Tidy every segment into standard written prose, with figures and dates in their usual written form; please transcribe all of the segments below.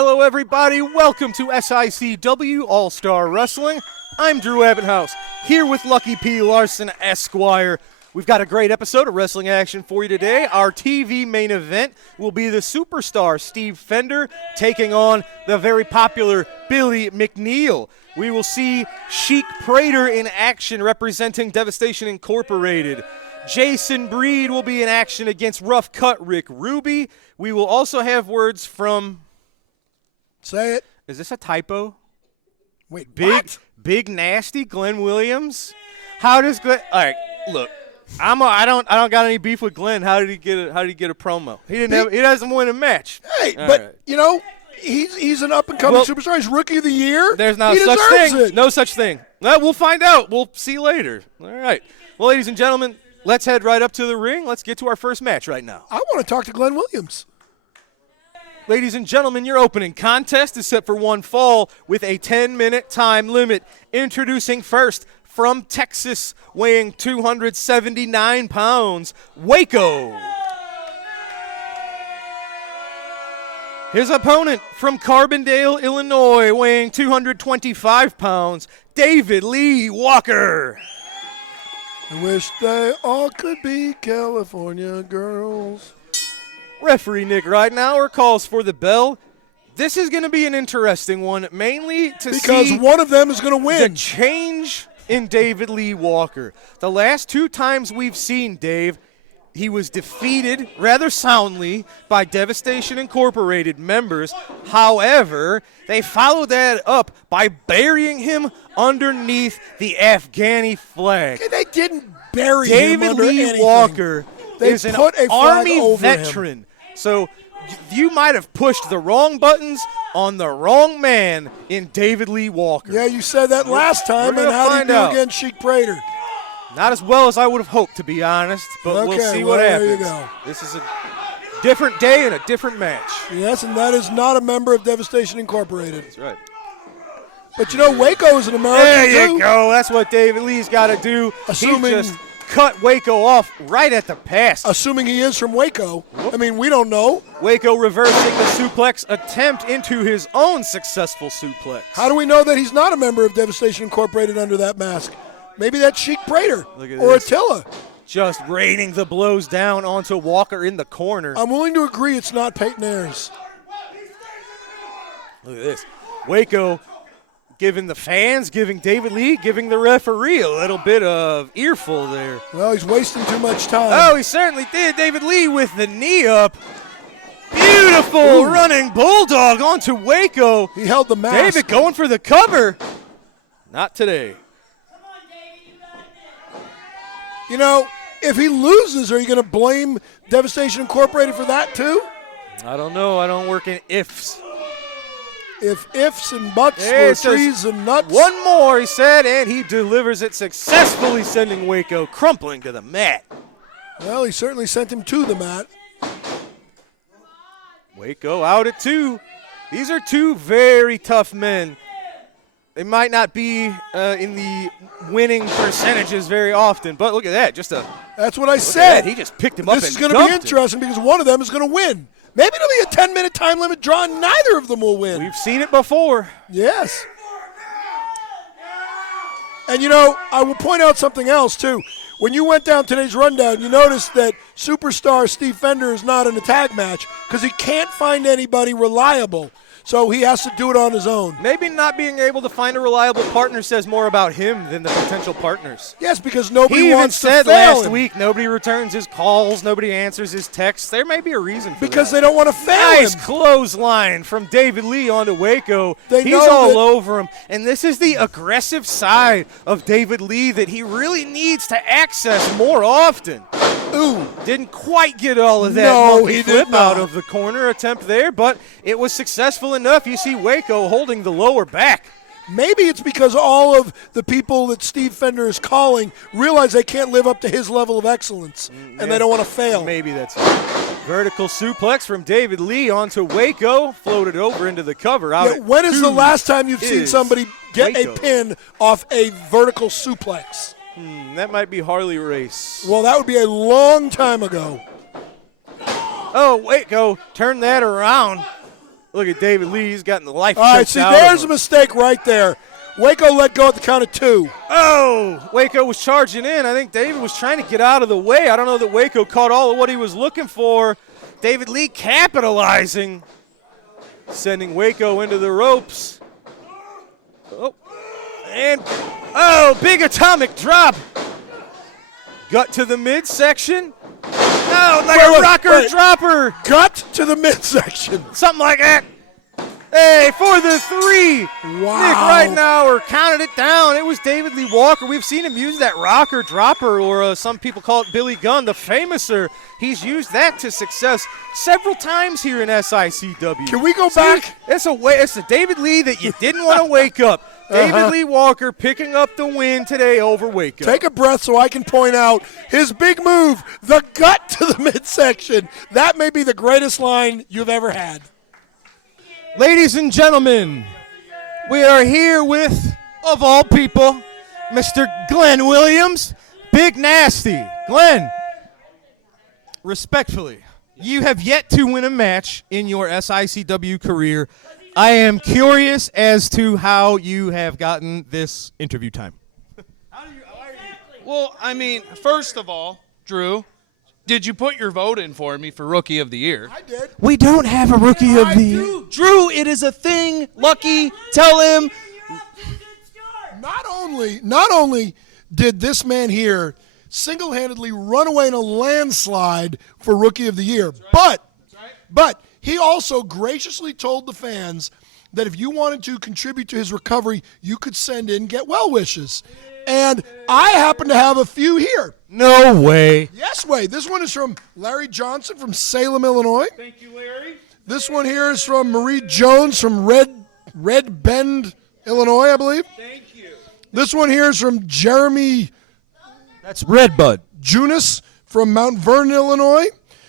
Hello, everybody. Welcome to SICW All-Star Wrestling. I'm Drew Abbenhouse, here with Lucky P. Larson, Esquire. We've got a great episode of wrestling action for you today. Our TV main event will be the superstar Steve Fender taking on the very popular Billy McNeil. We will see Chic Prater in action representing Devastation Incorporated. Jason Breed will be in action against Rough Cut Rick Ruby. We will also have words from... Say it. Is this a typo? Wait, what? Big nasty Glenn Williams. How does Glenn? All right, look, I don't got any beef with Glenn. How did he get a promo? He doesn't win a match. Hey, all but right. you know he's an up and coming superstar. He's rookie of the year. There's no such thing. No such thing. Well, we'll find out. We'll see later. All right. Well, ladies and gentlemen, let's head right up to the ring. Let's get to our first match right now. I want to talk to Glenn Williams. Ladies and gentlemen, your opening contest is set for one fall with a 10-minute time limit. Introducing first, from Texas, weighing 279 pounds, Waco. His opponent from Carbondale, Illinois, weighing 225 pounds, David Lee Walker. I wish they all could be California girls. Referee Nick Ridenauer calls for the bell. This is going to be an interesting one, mainly to see because one of them is going to win. The change in David Lee Walker. The last two times we've seen Dave, he was defeated rather soundly by Devastation Incorporated members. However, they followed that up by burying him underneath the Afghani flag. They didn't bury David him under Lee anything. Walker They is an put a flag Army over veteran. him. So you might have pushed the wrong buttons on the wrong man in David Lee Walker. Yeah, you said that last time, and how did you do against Chic Prater? Not as well as I would have hoped, to be honest, but we'll see what happens. There you go. This is a different day and a different match. Yes, and that is not a member of Devastation Incorporated. That's right. But you know, Waco is an American There you go. That's what David Lee's got to do. Assuming he just cut Waco off right at the pass. Assuming he is from Waco. I mean, we don't know. Waco reversing the suplex attempt into his own successful suplex. How do we know that he's not a member of Devastation Incorporated under that mask? Maybe that's Chic Prater or Attila. Just raining the blows down onto Walker in the corner. I'm willing to agree it's not Peyton Ayers. Look at this. Waco giving the fans, giving David Lee, giving the referee a little bit of earful there. Well, he's wasting too much time. Oh, he certainly did. David Lee with the knee up. Beautiful running bulldog onto Waco. He held the mask. David going for the cover. Not today. You know, if he loses, are you going to blame Devastation Incorporated for that too? I don't know. I don't work in ifs. If ifs and buts were trees and nuts. One more, he said, and he delivers it successfully, sending Waco crumpling to the mat. Well, he certainly sent him to the mat. Waco out at 2. These are two very tough men. They might not be in the winning percentages very often, but look at that. That's what I said. He just picked him up and This is going to be interesting because one of them is going to win. Maybe it'll be a 10-minute time limit draw and neither of them will win. We've seen it before. Yes. And, you know, I will point out something else, too. When you went down today's rundown, you noticed that superstar Steve Fender is not in a tag match because he can't find anybody reliable. So he has to do it on his own. Maybe not being able to find a reliable partner says more about him than the potential partners. Yes, because nobody wants to fail him. He even said last him. week nobody returns his calls, nobody answers his texts. There may be a reason for because that. They don't want to fail nice him. Clothesline from David Lee onto Waco. He's know all over him. And this is the aggressive side of David Lee that he really needs to access more often. Ooh. Didn't quite get all of that monkey flip out of the corner attempt there, but it was successful enough. You see Waco holding the lower back. Maybe it's because all of the people that Steve Fender is calling realize they can't live up to his level of excellence, and they don't want to fail. Maybe that's it. Vertical suplex from David Lee onto Waco, floated over into the cover. When is the last time you've seen somebody get a pin off a vertical suplex? That might be Harley Race. Well, that would be a long time ago. Oh, Waco, turn that around. Look at David Lee. He's gotten the life All right, choked see, out of there's a him. mistake right there. Waco let go at the count of 2. Oh, Waco was charging in. I think David was trying to get out of the way. I don't know that Waco caught all of what he was looking for. David Lee capitalizing, sending Waco into the ropes. Oh, and, big atomic drop. Gut to the midsection. No, like a rocker dropper. Gut to the midsection. Something like that. Hey, for the 3. Wow. Nick Reitenauer counted it down. It was David Lee Walker. We've seen him use that rocker dropper, or some people call it Billy Gunn, the famouser. He's used that to success several times here in SICW. Can we go back? It's a David Lee that you didn't want to wake up. David Lee Walker picking up the win today over Waco. Take a breath so I can point out his big move, the gut to the midsection. That may be the greatest line you've ever had. Ladies and gentlemen, we are here with, of all people, Mr. Glenn Williams, Big Nasty. Glenn, respectfully, you have yet to win a match in your SICW career. I am curious as to how you have gotten this interview time. Well, I mean, first of all, Drew, did you put your vote in for me for Rookie of the Year? I did. We don't have a Rookie of the Year. Drew, it is a thing. Lucky, tell him. Not only did this man here single-handedly run away in a landslide for Rookie of the Year, but he also graciously told the fans that if you wanted to contribute to his recovery, you could send in get well wishes. And I happen to have a few here. No way. Yes, wait. This one is from Larry Johnson from Salem, Illinois. Thank you, Larry. This one here is from Marie Jones from Red Bend, Illinois, I believe. Thank you. This one here is from Jeremy That's Redbud. Junis from Mount Vernon, Illinois.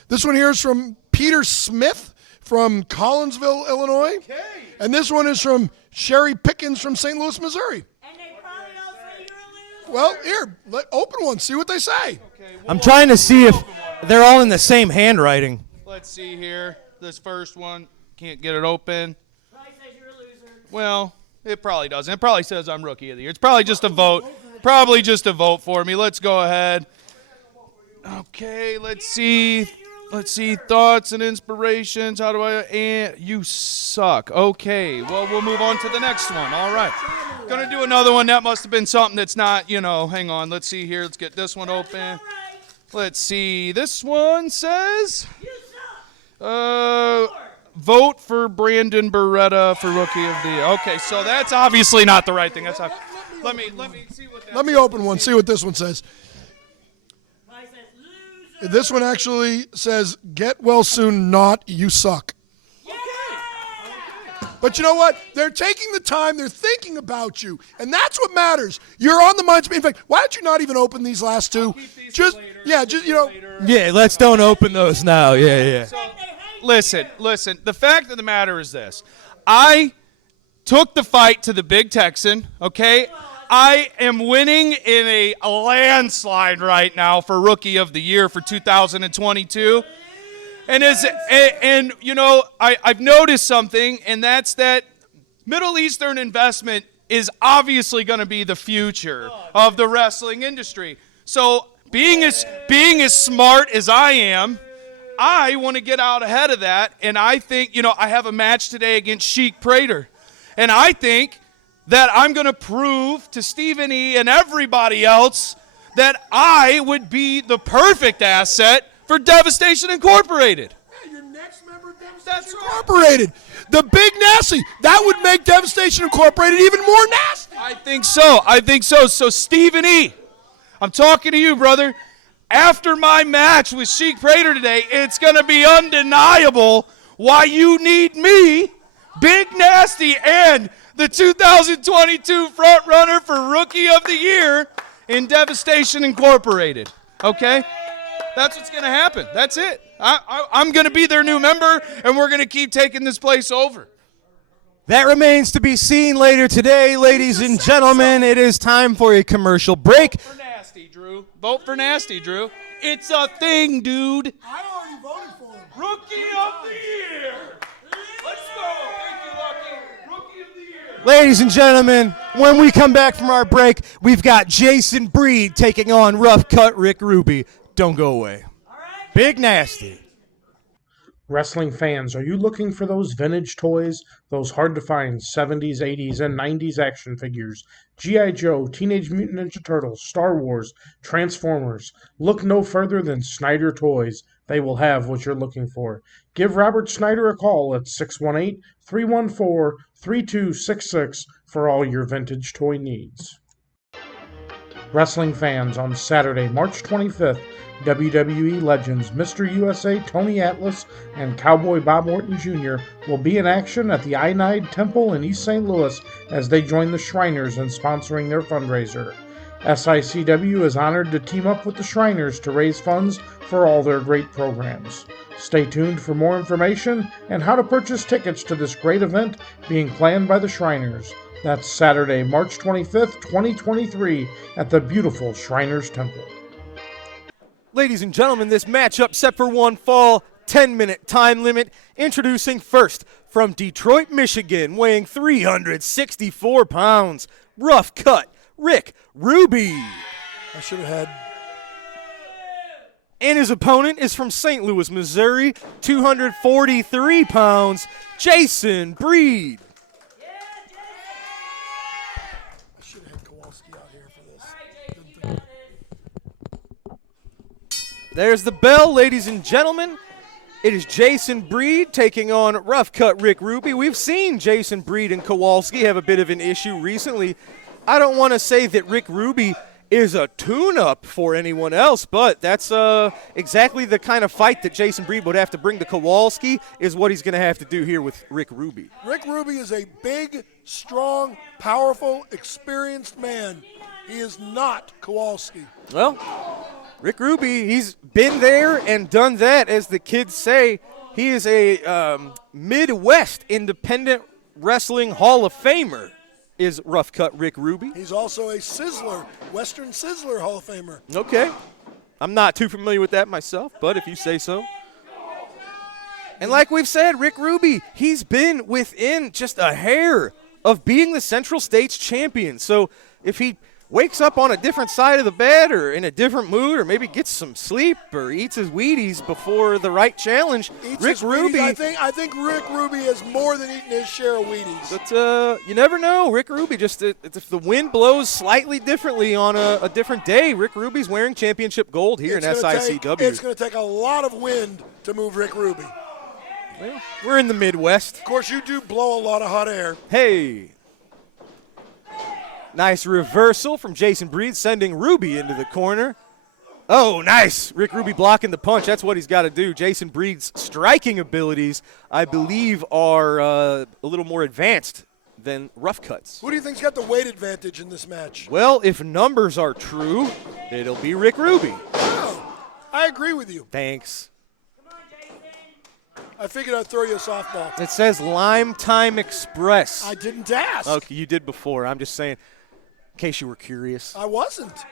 This one here is from Peter Smith from Collinsville, Illinois. Okay. And this one is from Sherry Pickens from St. Louis, Missouri. And they probably all say you're a loser. Well, here, open one, see what they say. I'm trying to see if they're all in the same handwriting. Let's see here. This first one, can't get it open. Probably says you're a loser. Well, it probably doesn't. It probably says I'm Rookie of the Year. It's probably just a vote. Probably just a vote for me. Let's go ahead. Okay, let's see. Let's see. Thoughts and inspirations. How do I... you suck. Okay, well, we'll move on to the next one. All right. Gonna do another one. That must have been something that's not, hang on. Let's see here. Let's get this one open. Let's see. This one says... vote for Brandon Beretta for Rookie of the Year. Okay, so that's obviously not the right thing. That's not, let me see what that Let me open one, see what this one says. Probably says loser. This one actually says, get well soon, not you suck. But you know what? They're taking the time. They're thinking about you. And that's what matters. You're on the minds. In fact, why don't you not even open these last two? Yeah, let's don't open those now. Yeah. Listen. The fact of the matter is this. I took the fight to the Big Texan, okay? I am winning in a landslide right now for Rookie of the Year for 2022. And I've noticed something, and that's that Middle Eastern investment is obviously going to be the future of the wrestling industry. So being as smart as I am, I want to get out ahead of that, and I think, I have a match today against Chic Prater, and I think that I'm going to prove to Stephen E. and everybody else that I would be the perfect asset for Devastation Incorporated. Yeah, your next member of Devastation Incorporated. The Big Nasty. That would make Devastation Incorporated even more nasty. I think so. So, Stephen E., I'm talking to you, brother. After my match with Chic Prater today, it's going to be undeniable why you need me, Big Nasty, and the 2022 front runner for Rookie of the Year in Devastation Incorporated. Okay? That's what's going to happen. That's it. I'm going to be their new member, and we're going to keep taking this place over. That remains to be seen later today, ladies and gentlemen. It is time for a commercial break. Vote for Nasty, Drew. Vote for Nasty, Drew. It's a thing, dude. I already voted for him. Rookie of the Year. Let's go. Ladies and gentlemen, when we come back from our break, we've got Jason Breed taking on Rough Cut Rick Ruby. Don't go away. Big Nasty. Wrestling fans, are you looking for those vintage toys? Those hard-to-find 70s, 80s, and 90s action figures? G.I. Joe, Teenage Mutant Ninja Turtles, Star Wars, Transformers. Look no further than Snyder Toys. They will have what you're looking for. Give Robert Snyder a call at 618-314-3266 for all your vintage toy needs. Wrestling fans, on Saturday, March 25th, WWE legends Mr. USA Tony Atlas and Cowboy Bob Orton Jr. will be in action at the Ionide Temple in East St. Louis as they join the Shriners in sponsoring their fundraiser. SICW is honored to team up with the Shriners to raise funds for all their great programs. Stay tuned for more information and how to purchase tickets to this great event being planned by the Shriners. That's Saturday, March 25th, 2023 at the beautiful Shriners Temple. Ladies and gentlemen, this matchup set for one fall, 10-minute time limit. Introducing first, from Detroit, Michigan, weighing 364 pounds, Rough Cut Rick Ruby. I should have had. And his opponent is from St. Louis, Missouri, 243 pounds, Jason Breed. I should have had Kowalski out here for this. Didn't think- There's the bell, ladies and gentlemen. It is Jason Breed taking on Rough Cut Rick Ruby. We've seen Jason Breed and Kowalski have a bit of an issue recently. I don't want to say that Rick Ruby is a tune-up for anyone else, but that's exactly the kind of fight that Jason Breed would have to bring to Kowalski is what he's going to have to do here with Rick Ruby. Rick Ruby is a big, strong, powerful, experienced man. He is not Kowalski. Well, Rick Ruby, he's been there and done that, as the kids say. He is a Midwest Independent Wrestling Hall of Famer, is Rough Cut Rick Ruby. He's also a Sizzler, Western Sizzler Hall of Famer. Okay. I'm not too familiar with that myself, but if you say so. And like we've said, Rick Ruby, he's been within just a hair of being the Central States champion. So if he wakes up on a different side of the bed or in a different mood or maybe gets some sleep or eats his Wheaties before the right challenge, Rick Ruby. I think Rick Ruby has more than eaten his share of Wheaties. But you never know. Rick Ruby, just if the wind blows slightly differently on a different day, Rick Ruby's wearing championship gold here in SICW. It's going to take a lot of wind to move Rick Ruby. Well, we're in the Midwest. Of course, you do blow a lot of hot air. Hey. Nice reversal from Jason Breed, sending Ruby into the corner. Oh, nice. Rick Ruby blocking the punch. That's what he's got to do. Jason Breed's striking abilities, I believe, are a little more advanced than Rough Cut's. Who do you think's got the weight advantage in this match? Well, if numbers are true, it'll be Rick Ruby. Oh, I agree with you. Thanks. I figured I'd throw you a softball. It says Lime Time Express. I didn't ask. Okay, you did before. I'm just saying, in case you were curious. I wasn't.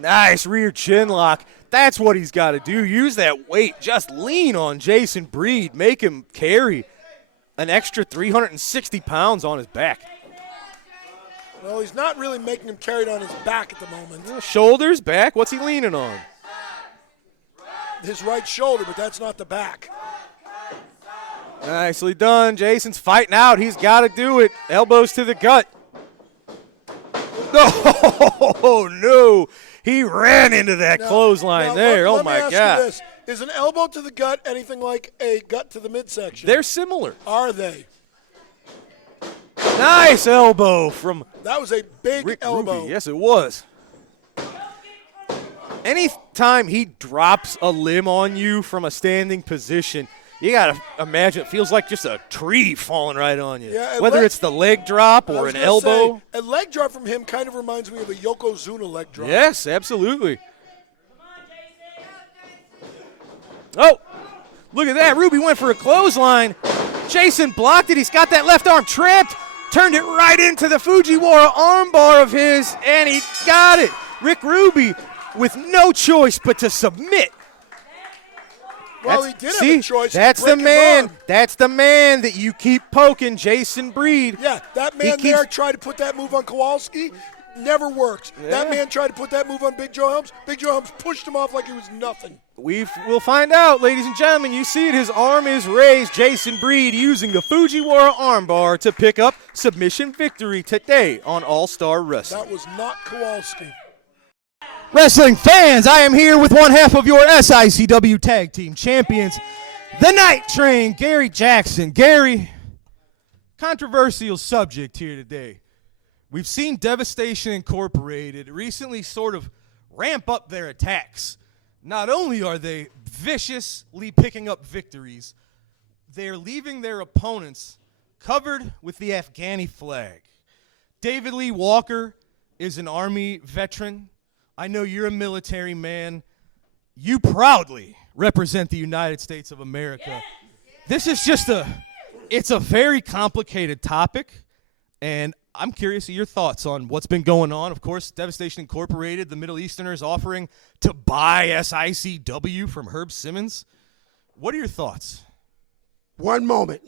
Nice rear chin lock. That's what he's got to do. Use that weight. Just lean on Jason Breed. Make him carry an extra 360 pounds on his back. Well, he's not really making him carry it on his back at the moment. Shoulders, back. What's he leaning on? His right shoulder, but that's not the back. Nicely done. Jason's fighting out. He's got to do it. Elbows to the gut. Oh, no. He ran into that clothesline there. Oh, my God. Let me ask you this. Is an elbow to the gut anything like a gut to the midsection? They're similar. Are they? Nice elbow from That was a big Rick elbow. Ruby. Yes, it was. Anytime he drops a limb on you from a standing position, you got to imagine it feels like just a tree falling right on you. Yeah, whether it's the leg drop or an elbow. A leg drop from him kind of reminds me of a Yokozuna leg drop. Yes, absolutely. Oh, look at that. Ruby went for a clothesline. Jason blocked it. He's got that left arm trapped. Turned it right into the Fujiwara armbar of his, and he got it. Rick Ruby with no choice but to submit. Well, he did have a choice. That's the Break his man. arm. That's the man that you keep poking, Jason Breed. Yeah, that man there tried to put that move on Kowalski. Never worked. Yeah. That man tried to put that move on Big Joe Helms. Big Joe Helms pushed him off like it was nothing. We'll find out, ladies and gentlemen. You see it. His arm is raised. Jason Breed using the Fujiwara armbar to pick up submission victory today on All-Star Wrestling. That was not Kowalski. Wrestling fans, I am here with one half of your SICW Tag Team Champions, the Night Train, Gary Jackson. Gary, controversial subject here today. We've seen Devastation Incorporated recently sort of ramp up their attacks. Not only are they viciously picking up victories, they're leaving their opponents covered with the Afghani flag. David Lee Walker is an Army veteran. I know you're a military man. You proudly represent the United States of America. This is it's a very complicated topic, and I'm curious of your thoughts on what's been going on. Of course, Devastation Incorporated, the Middle Easterners offering to buy SICW from Herb Simmons. What are your thoughts? One moment.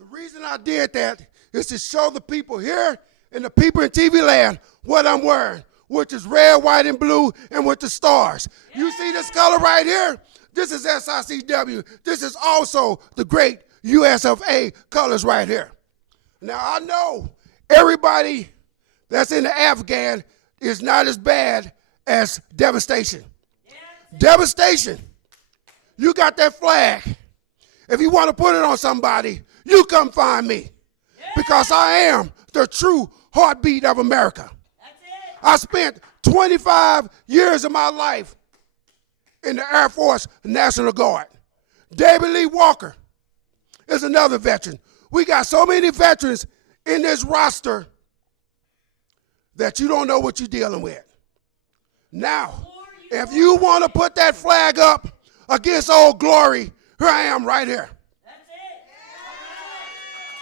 The reason I did that is to show the people here and the people in TV land what I'm wearing, which is red, white, and blue, and with the stars. You see this color right here? This is SICW. This is also the great US of A colors right here. Now, I know everybody that's in the Afghan is not as bad as Devastation. Devastation, you got that flag. If you want to put it on somebody, you come find me. Because I am the true heartbeat of America. I spent 25 years of my life in the Air Force National Guard. David Lee Walker is another veteran. We got so many veterans in this roster that you don't know what you're dealing with. Now, if you want to put that flag up against Old Glory, here I am right here.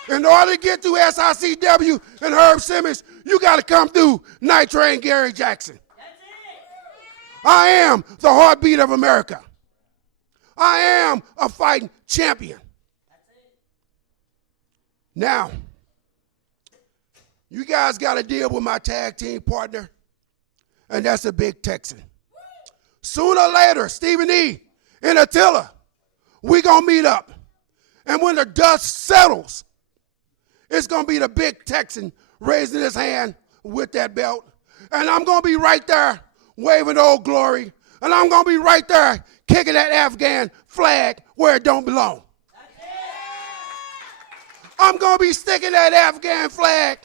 In order to get through SICW and Herb Simmons, you got to come through Night Train Gary Jackson. I am the heartbeat of America. I am a fighting champion. Now, you guys got to deal with my tag team partner, and that's a Big Texan. Sooner or later, Stephen E. and Attila, we going to meet up. And when the dust settles, it's going to be the Big Texan raising his hand with that belt. And I'm going to be right there waving Old Glory. And I'm going to be right there kicking that Afghan flag where it don't belong. I'm going to be sticking that Afghan flag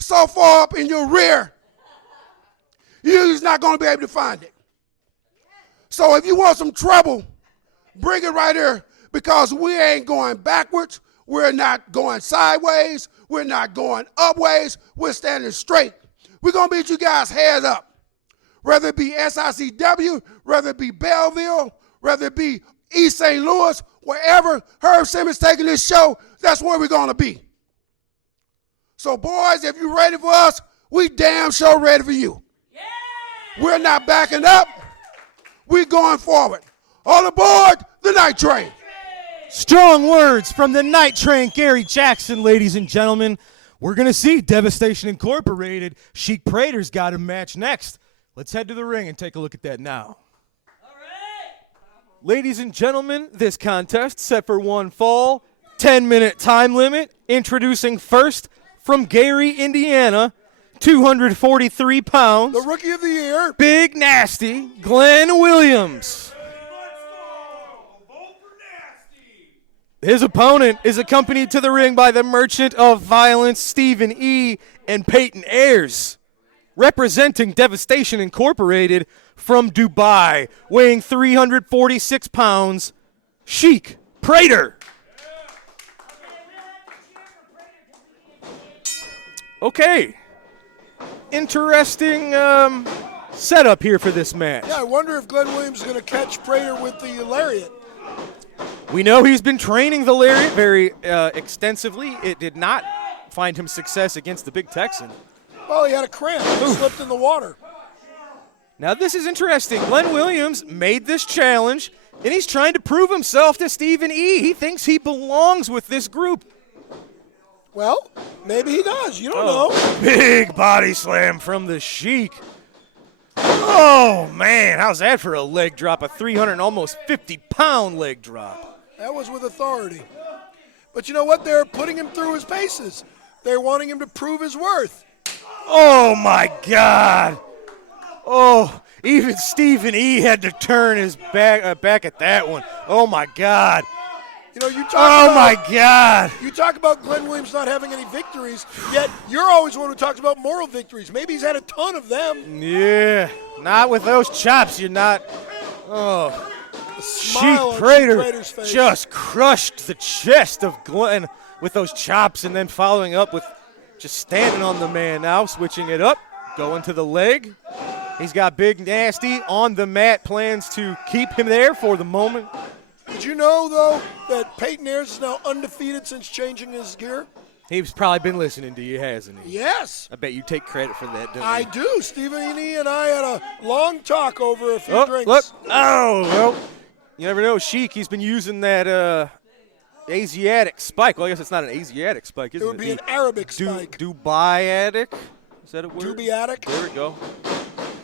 so far up in your rear, you're not going to be able to find it. So if you want some trouble, bring it right here, because we ain't going backwards. We're not going sideways. We're not going upways. We're standing straight. We're going to beat you guys heads up. Whether it be SICW, whether it be Belleville, whether it be East St. Louis, wherever Herb Simmons taking this show, that's where we're going to be. So, boys, if you're ready for us, we damn sure ready for you. Yeah. We're not backing up. We're going forward. All aboard the Night Train. Strong words from the Night Train, Gary Jackson, ladies and gentlemen. We're going to see Devastation Incorporated. Chic Prater's got a match next. Let's head to the ring and take a look at that now. All right. Ladies and gentlemen, this contest set for one fall, 10-minute time limit. Introducing first from Gary, Indiana, 243 pounds. The Rookie of the Year. Big Nasty, Glenn Williams. His opponent is accompanied to the ring by the Merchant of Violence, Stephen E. and Peyton Ayers. Representing Devastation Incorporated from Dubai, weighing 346 pounds, Chic Prater. Okay. Interesting setup here for this match. Yeah, I wonder if Glenn Williams is going to catch Prater with the lariat. We know he's been training the lariat very extensively. It did not find him success against the Big Texan. Well, he had a cramp. He slipped in the water. Now, this is interesting. Glenn Williams made this challenge, and he's trying to prove himself to Stephen E. He thinks he belongs with this group. Well, maybe he does. You don't know. Big body slam from the Chic. Oh, man. How's that for a leg drop? A 300 almost 50-pound leg drop. That was with authority. But you know what? They're putting him through his paces. They're wanting him to prove his worth. Oh, my God. Oh, even Stephen E. had to turn his back at that one. Oh, my God. You know, you talk Oh, about, my God. You talk about Glenn Williams not having any victories, yet you're always the one who talks about moral victories. Maybe he's had a ton of them. Yeah, not with those chops. You're not. Oh, Smile on Chic Prater Prater's face. just crushed the chest of Glenn with those chops, and then following up with just standing on the man now, switching it up, going to the leg. He's got Big Nasty on the mat, plans to keep him there for the moment. Did you know, though, that Peyton Ayers is now undefeated since changing his gear? He's probably been listening to you, hasn't he? Yes. I bet you take credit for that, don't I you? do. Stephen E. and I had a long talk over a few drinks. Look. Oh, well, you never know. Chic, he's been using that Asiatic spike. Well, I guess it's not an Asiatic spike, is it? It would be an Arabic spike. DiBiase? Is that a word? DiBiase? There we go.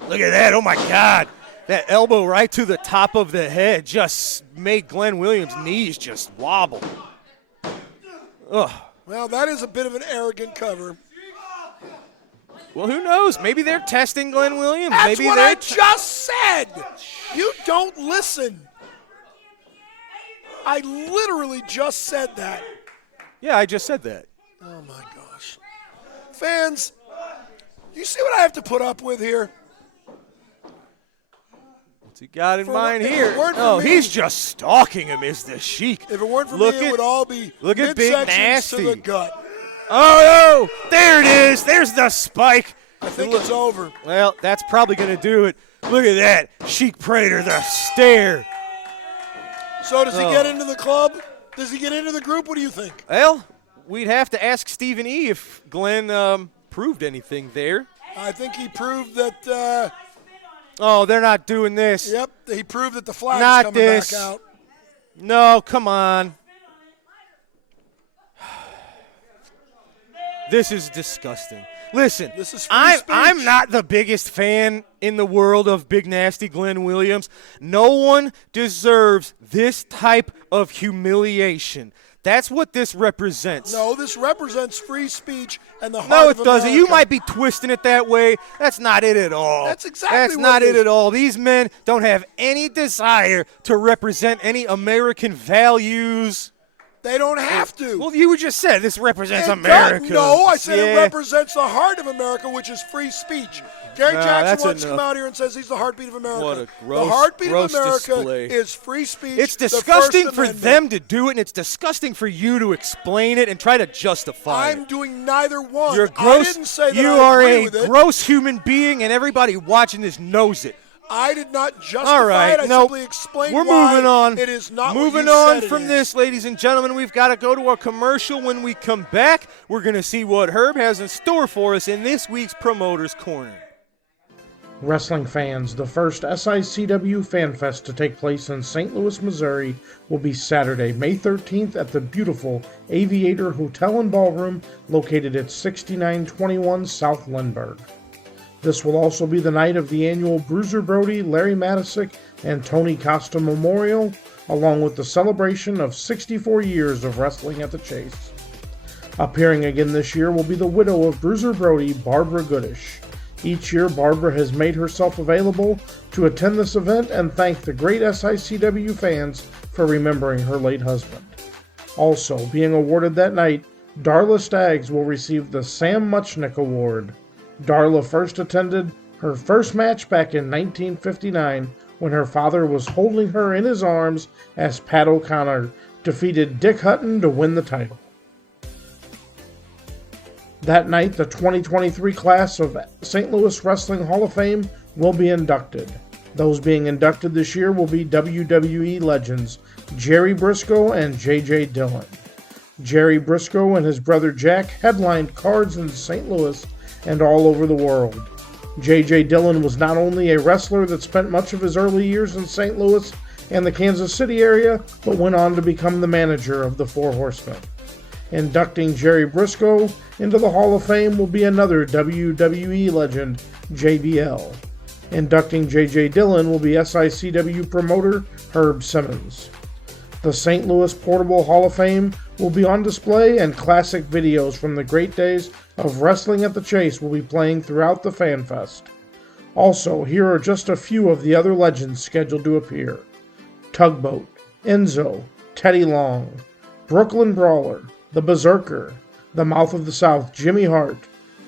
Look at that. Oh, my God. That elbow right to the top of the head just made Glenn Williams' knees just wobble. Ugh. Well, that is a bit of an arrogant cover. Well, who knows? Maybe they're testing Glenn Williams. That's Maybe what they're I just said. You don't listen. I literally just said that. Yeah, I just said that. Oh, my gosh. Fans, you see what I have to put up with here? What's he got in mind if it here? weren't for Oh, me- he's just stalking him, is the Chic. If it weren't for Look me, it at- would all be look at Big midsections Nasty. to the gut. Oh, no. There it is. There's the spike. I think it's over. Well, that's probably going to do it. Look at that. Chic Prater, the stare. So does he Oh. get into the club? Does he get into the group? What do you think? Well, we'd have to ask Stephen E. if Glenn proved anything there. I think he proved that, Oh, they're not doing this. yep, he proved that the flag's Not coming this. back out. No, come on. This is disgusting. Listen, This is free I'm speech. not the biggest fan in the world of Big Nasty Glenn Williams. No one deserves this type of humiliation. That's what this represents. No, this represents free speech and the heart No, of it doesn't. You America. might be twisting it that way. That's not it at all. That's exactly That's what not it it is. at all. These men don't have any desire to represent any American values. They don't have to. Well, you just said this represents It America. does- No, I said it Yeah. represents the heart of America, which is free speech. Gary Nah, Jackson that's once come enough. out here and says he's the heartbeat of America. What a the gross- heartbeat gross of America display. is free speech. It's the disgusting First for Amendment. them to do it, and it's disgusting for you to explain it and try to justify I'm it. doing neither one. You're I gross. didn't say that You I are agree a with it. gross human being, and everybody watching this knows it. I did not justify All right, it. I no, simply explained we're why moving on. it is not moving what you on said it from is. this, ladies and gentlemen. We've got to go to our commercial. When we come back, we're going to see what Herb has in store for us in this week's Promoters Corner. Wrestling fans, the first SICW Fan Fest to take place in St. Louis, Missouri will be Saturday, May 13th at the beautiful Aviator Hotel and Ballroom located at 6921 South Lindbergh. This will also be the night of the annual Bruiser Brody, Larry Matisick, and Tony Costa Memorial, along with the celebration of 64 years of wrestling at the Chase. Appearing again this year will be the widow of Bruiser Brody, Barbara Goodish. Each year, Barbara has made herself available to attend this event and thank the great SICW fans for remembering her late husband. Also, being awarded that night, Darla Staggs will receive the Sam Muchnick Award. Darla first attended her first match back in 1959 when her father was holding her in his arms as Pat O'Connor defeated Dick Hutton to win the title. That night, the 2023 class of St. Louis Wrestling Hall of Fame will be inducted. Those being inducted this year will be WWE legends Jerry Briscoe and J.J. Dillon. Jerry Briscoe and his brother Jack headlined cards in St. Louis and all over the world. J.J. Dillon was not only a wrestler that spent much of his early years in St. Louis and the Kansas City area, but went on to become the manager of the Four Horsemen. Inducting Jerry Briscoe into the Hall of Fame will be another WWE legend, JBL. Inducting J.J. Dillon will be SICW promoter Herb Simmons. The St. Louis Portable Hall of Fame will be on display, and classic videos from the great days of wrestling at the Chase will be playing throughout the Fan Fest. Also, here are just a few of the other legends scheduled to appear: Tugboat, Enzo, Teddy Long, Brooklyn Brawler, The Berserker, The Mouth of the South, Jimmy Hart,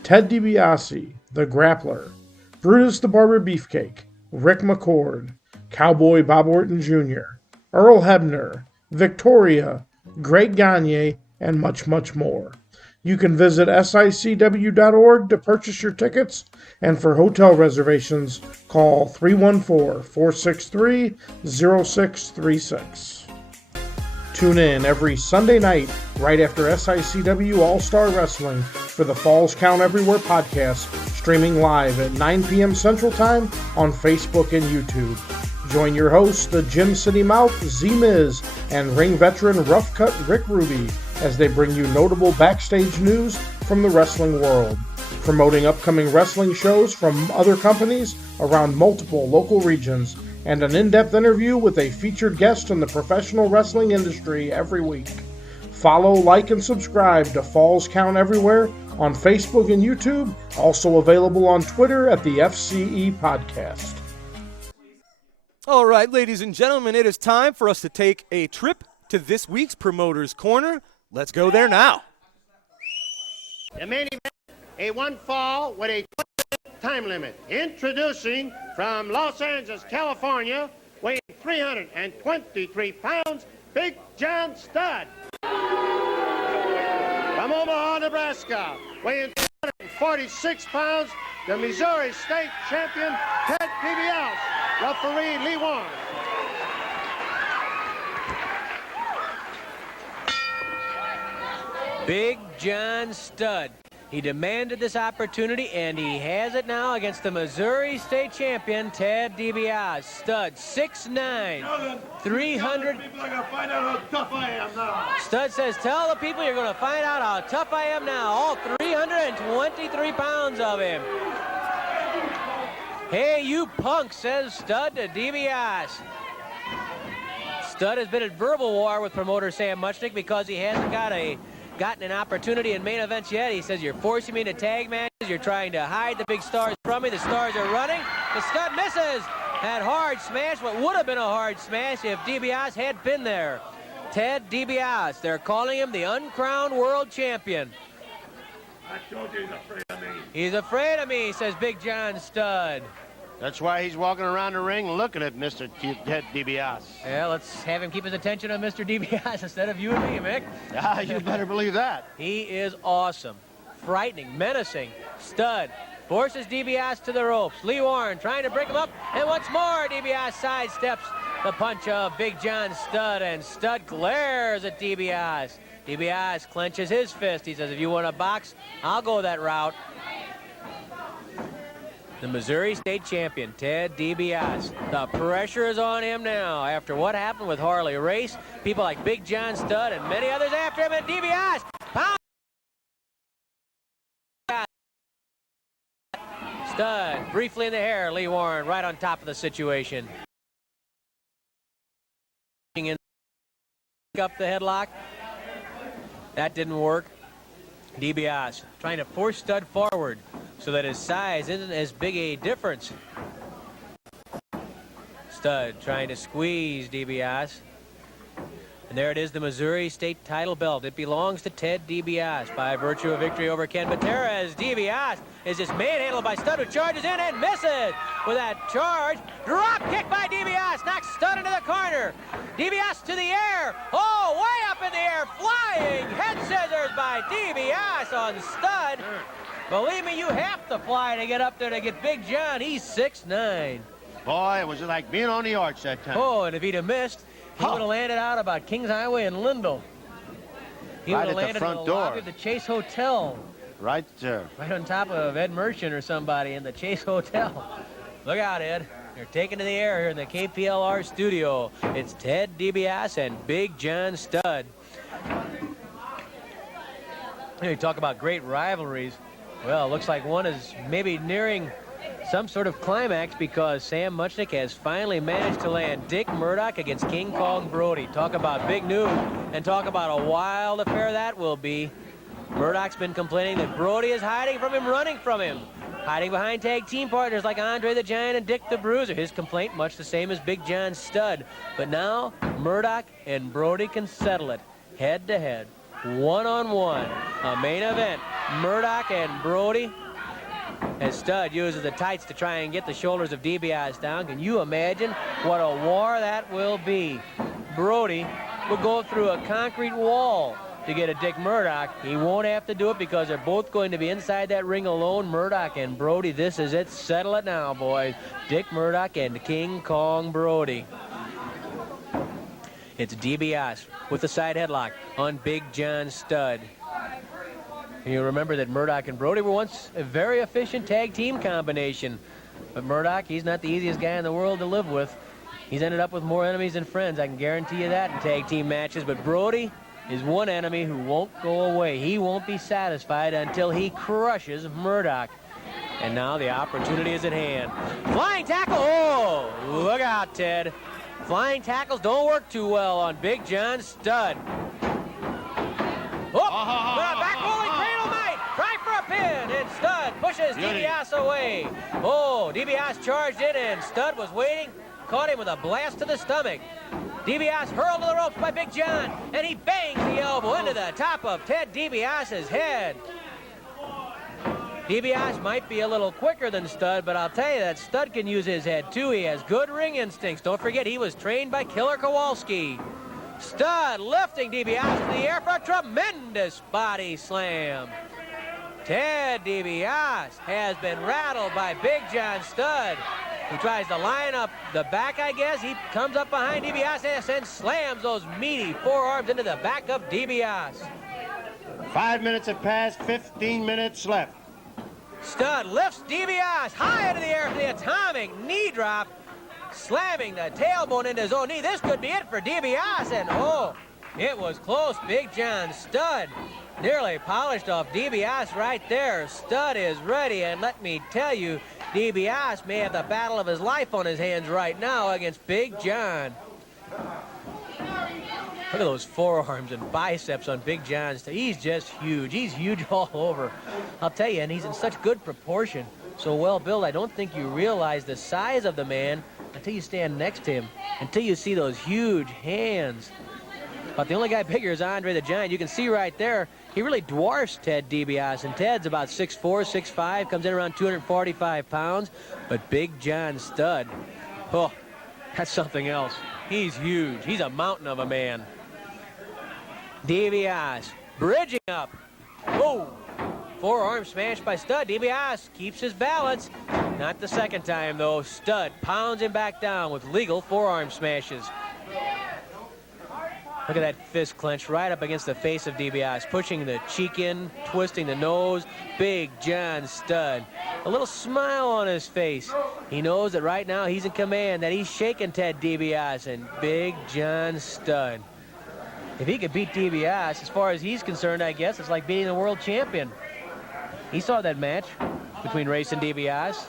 Ted DiBiase, The Grappler, Brutus the Barber Beefcake, Rick McCord, Cowboy Bob Orton Jr., Earl Hebner, Victoria, Greg Gagne, and much, much more. You can visit SICW.org to purchase your tickets, and for hotel reservations, call 314-463-0636. Tune in every Sunday night right after SICW All-Star Wrestling for the Falls Count Everywhere podcast, streaming live at 9 p.m. Central Time on Facebook and YouTube. Join your hosts, the Gym City Mouth, Z-Miz, and ring veteran Rough Cut Rick Ruby as they bring you notable backstage news from the wrestling world, promoting upcoming wrestling shows from other companies around multiple local regions, and an in-depth interview with a featured guest in the professional wrestling industry every week. Follow, like, and subscribe to Falls Count Everywhere on Facebook and YouTube, also available on Twitter at the FCE Podcast. All right, ladies and gentlemen, it is time for us to take a trip to this week's Promoter's Corner. Let's go there now. The main event, a one fall with a 20-minute time limit. Introducing from Los Angeles, California, weighing 323 pounds, Big John Studd. From Omaha, Nebraska, weighing 346 pounds, the Missouri State Champion, Ted DiBiase. Referee Lee Warren. Big John Studd. He demanded this opportunity, and he has it now against the Missouri State Champion, Ted DiBiase. Studd, 6'9", 300. People are gonna find out how tough I am now. Studd says, tell the people you're going to find out how tough I am now. All 323 pounds of him. Hey, you punk, says Studd to DiBiase. Studd has been at verbal war with promoter Sam Muchnick because he hasn't gotten an opportunity in main events yet. He says, you're forcing me into tag matches. You're trying to hide the big stars from me. The stars are running. The Studd misses. That hard smash, what would have been a hard smash if DiBiase had been there. Ted DiBiase, they're calling him the uncrowned world champion. I told you he's afraid of me. He's afraid of me, says Big John Studd. That's why he's walking around the ring looking at Mr. Ted DiBiase. Yeah, let's have him keep his attention on Mr. DiBiase instead of you and me, Mick. Ah, you better believe that. He is awesome, frightening, menacing. Studd forces DiBiase to the ropes. Lee Warren trying to break him up, and once more DiBiase sidesteps the punch of Big John Studd, and Studd glares at DiBiase. DiBiase clenches his fist. He says, if you want a box, I'll go that route. The Missouri State Champion, Ted DiBiase. The pressure is on him now after what happened with Harley Race. People like Big John Studd and many others after him, and DiBiase pound. Studd briefly in the hair. Lee Warren right on top of the situation. Up the headlock. That didn't work. DiBiase trying to force Studd forward so that his size isn't as big a difference. Studd trying to squeeze DiBiase. And there it is, the Missouri State title belt. It belongs to Ted DiBiase by virtue of victory over Ken Patera, as DiBiase is just manhandled by Studd, who charges in and misses with that charge. Drop kick by DiBiase, knocks Studd into the corner. DiBiase to the air. Oh, way up in the air, flying head scissors by DiBiase on Studd. Believe me, you have to fly to get up there to get Big John. He's 6'9". Boy, it was like being on the arch that time. Oh, and if he'd have missed, he would have landed out about Kings Highway in Lindell. He Right would have at the landed front in the door. lobby of the Chase Hotel. right there. Right on top of Ed Merchant or somebody in the Chase Hotel. Look out, Ed. They're taken to the air here in the KPLR studio. It's Ted DiBiase and Big John Studd. You talk about great rivalries. Well, it looks like one is maybe nearing some sort of climax because Sam Muchnick has finally managed to land Dick Murdoch against King Kong Brody. Talk about big news and talk about a wild affair that will be. Murdoch's been complaining that Brody is hiding from him, running from him, hiding behind tag team partners like Andre the Giant and Dick the Bruiser. His complaint much the same as Big John Studd. But now Murdoch and Brody can settle it head to head, one-on-one. A main event, Murdoch and Brody. As Studd uses the tights to try and get the shoulders of DiBiase down. Can you imagine what a war that will be? Brody will go through a concrete wall to get a Dick Murdoch. He won't have to do it because they're both going to be inside that ring alone. Murdoch and Brody, this is it. Settle it now, boys. Dick Murdoch and King Kong Brody. It's DiBiase with the side headlock on Big John Studd. You remember that Murdoch and Brody were once a very efficient tag team combination. But Murdoch, he's not the easiest guy in the world to live with. He's ended up with more enemies than friends. I can guarantee you that in tag team matches. But Brody is one enemy who won't go away. He won't be satisfied until he crushes Murdoch. And now the opportunity is at hand. Flying tackle. Oh, look out, Ted. Flying tackles don't work too well on Big John Studd. Oh, back rolling cradle might. Try for a pin, and Studd pushes DiBiase away. Oh, DiBiase charged in, and Studd was waiting. Caught him with a blast to the stomach. DiBiase hurled to the ropes by Big John, and he bangs the elbow into the top of Ted DiBiase's head. DiBiase might be a little quicker than Studd, but I'll tell you that Studd can use his head too. He has good ring instincts. Don't forget, he was trained by Killer Kowalski. Studd lifting DiBiase in the air for a tremendous body slam. Ted DiBiase has been rattled by Big John Studd. He tries to line up the back, I guess. He comes up behind DiBiase and slams those meaty forearms into the back of DiBiase. 5 minutes have passed, 15 minutes left. Studd lifts DiBiase high into the air for the atomic knee drop, slamming the tailbone into his own knee. This could be it for DiBiase, and oh, it was close. Big John Studd nearly polished off DiBiase right there. Studd is ready, and let me tell you, DiBiase may have the battle of his life on his hands right now against Big John. Look at those forearms and biceps on Big John. He's just huge. He's huge all over. I'll tell you, and he's in such good proportion. So well built, I don't think you realize the size of the man until you stand next to him, until you see those huge hands. But the only guy bigger is Andre the Giant. You can see right there, he really dwarfs Ted DiBiase. And Ted's about 6'4", 6'5", comes in around 245 pounds. But Big John Studd, oh, that's something else. He's huge. He's a mountain of a man. DiBiase bridging up. Oh, forearm smashed by Studd. DiBiase keeps his balance. Not the second time, though. Studd pounds him back down with legal forearm smashes. Look at that fist clench right up against the face of DiBiase, pushing the cheek in, twisting the nose. Big John Studd. A little smile on his face. He knows that right now he's in command, that he's shaking Ted DiBiase, and Big John Studd. If he could beat DiBiase, as far as he's concerned, I guess, it's like beating the world champion. He saw that match between Race and DiBiase.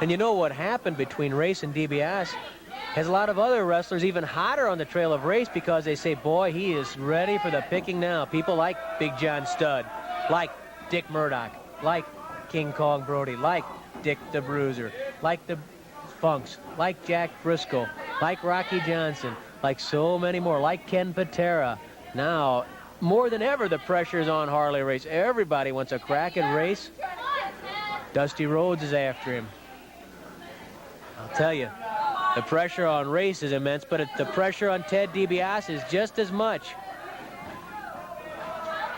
And you know what happened between Race and DiBiase has a lot of other wrestlers even hotter on the trail of Race because they say, boy, he is ready for the picking now. People like Big John Studd, like Dick Murdoch, like King Kong Brody, like Dick the Bruiser, like the Funks, like Jack Briscoe, like Rocky Johnson, like so many more, like Ken Patera. Now, more than ever, the pressure is on Harley Race. Everybody wants a crack at Race. Dusty Rhodes is after him. I'll tell you, the pressure on Race is immense, but the pressure on Ted DiBiase is just as much.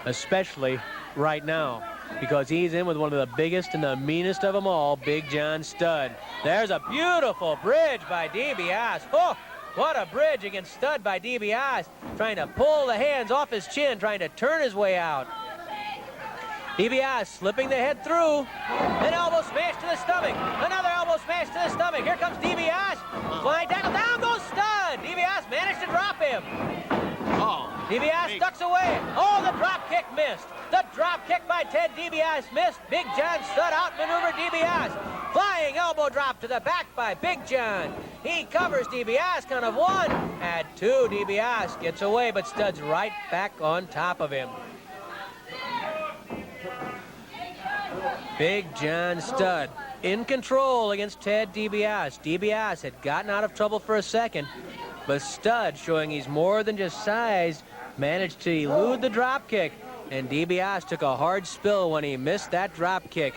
Especially right now, because he's in with one of the biggest and the meanest of them all, Big John Studd. There's a beautiful bridge by DiBiase. Oh, what a bridge against Studd by DiBiase, trying to pull the hands off his chin, trying to turn his way out. DiBiase slipping the head through. An elbow smash to the stomach. Another elbow smash to the stomach. Here comes DiBiase. Flying tackle. Down goes Stud. DiBiase managed to drop him. DiBiase ducks away. Oh, the drop kick missed. The drop kick by Ted DiBiase missed. Big John Stud outmaneuvered DiBiase. Flying elbow drop to the back by Big John. He covers DiBiase, count of 1. At 2, DiBiase gets away, but Stud's right back on top of him. Big John Stud in control against Ted DiBiase. DiBiase had gotten out of trouble for a second, but Stud, showing he's more than just size, managed to elude the drop kick, and DiBiase took a hard spill when he missed that drop kick.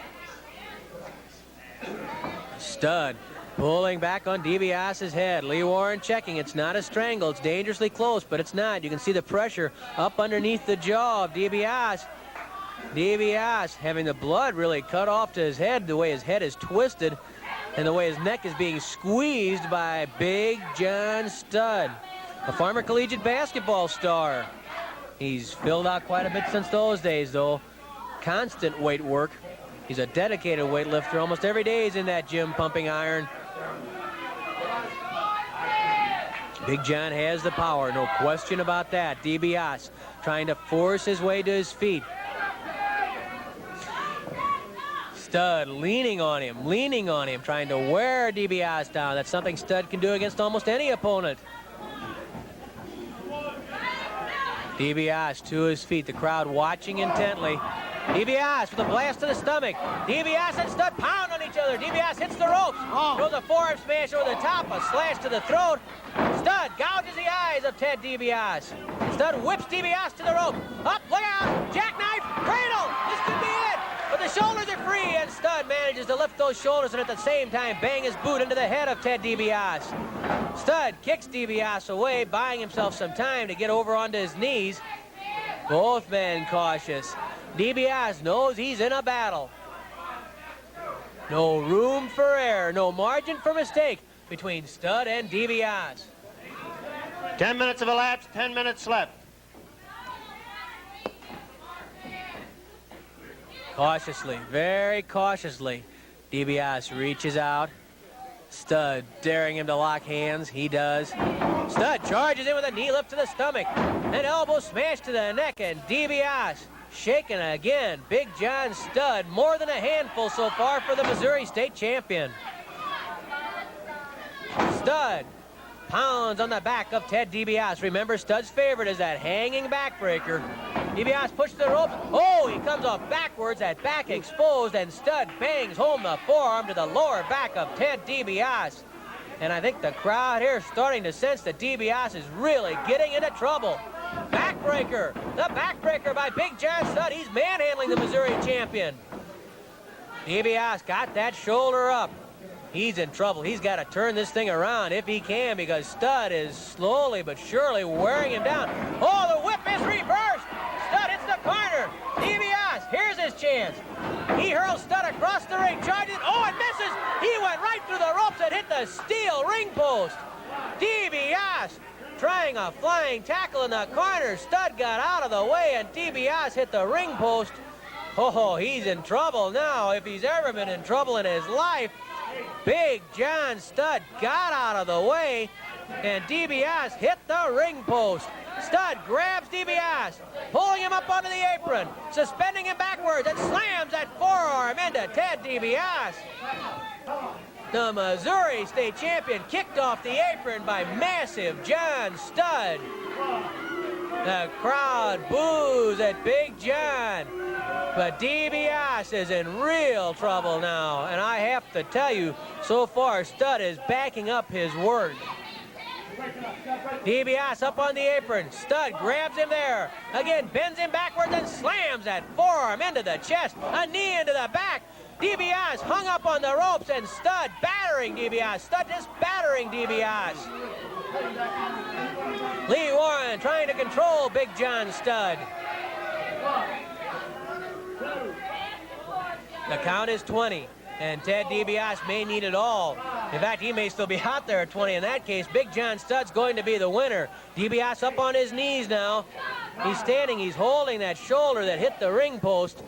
Stud pulling back on DiBiase's head. Lee Warren checking. It's not a strangle. It's dangerously close, but it's not. You can see the pressure up underneath the jaw of DiBiase. DiBiase having the blood really cut off to his head, the way his head is twisted and the way his neck is being squeezed by Big John Stud, a former collegiate basketball star. He's filled out quite a bit since those days, though. Constant weight work. He's a dedicated weightlifter. Almost every day he's in that gym pumping iron. Big John has the power, no question about that. DiBiase trying to force his way to his feet. Stud leaning on him, trying to wear DiBiase down. That's something Stud can do against almost any opponent. DiBiase to his feet, the crowd watching intently. DiBiase with a blast to the stomach. DiBiase and Stud pound on each other. DiBiase hits the ropes. Throws a forearm smash over the top, a slash to the throat. Stud gouges the eyes of Ted DiBiase. Stud whips DiBiase to the rope. Up, look out, jackknife, cradle. This could be it. But the shoulders are free, and Stud manages to lift those shoulders and at the same time bang his boot into the head of Ted DiBiase. Stud kicks DiBiase away, buying himself some time to get over onto his knees. Both men cautious. DiBiase knows he's in a battle. No room for error, no margin for mistake between Stud and DiBiase. 10 minutes have elapsed, 10 minutes left. Cautiously, very cautiously, DiBiase reaches out. Stud daring him to lock hands. He does. Stud charges in with a knee lift to the stomach. An elbow smash to the neck, and DiBiase shaken again. Big John Stud, more than a handful so far for the Missouri State champion. Stud pounds on the back of Ted DiBiase. Remember, Stud's favorite is that hanging backbreaker. DiBiase pushes the ropes. Oh, he comes off backwards, that back exposed, and Stud bangs home the forearm to the lower back of Ted DiBiase. And I think the crowd here is starting to sense that DiBiase is really getting into trouble. Backbreaker, the backbreaker by Big John Stud. He's manhandling the Missouri champion. DiBiase got that shoulder up. He's in trouble. He's got to turn this thing around if he can, because Stud is slowly but surely wearing him down. Oh, the whip is reversed. Stud hits the corner. DiBiase, here's his chance. He hurls Stud across the ring, charges. Oh, and misses. He went right through the ropes and hit the steel ring post. DiBiase trying a flying tackle in the corner. Stud got out of the way, and DiBiase hit the ring post. Oh, he's in trouble now, if he's ever been in trouble in his life. Big John Stud got out of the way, and DiBiase hit the ring post. Stud grabs DiBiase, pulling him up onto the apron, suspending him backwards, and slams that forearm into Ted DiBiase. The Missouri State champion kicked off the apron by massive John Stud. The crowd boos at Big John. But DiBiase is in real trouble now. And I have to tell you, so far, Stud is backing up his word. DiBiase up on the apron. Stud grabs him there. Again, bends him backwards and slams that forearm into the chest. A knee into the back. DiBiase hung up on the ropes, and Stud battering DiBiase. Stud just battering DiBiase. Lee Warren trying to control Big John Stud. The count is 20, and Ted DiBiase may need it all. In fact, he may still be out there at 20. In that case, Big John Stud's going to be the winner. DiBiase up on his knees now. He's standing, he's holding that shoulder that hit the ring post.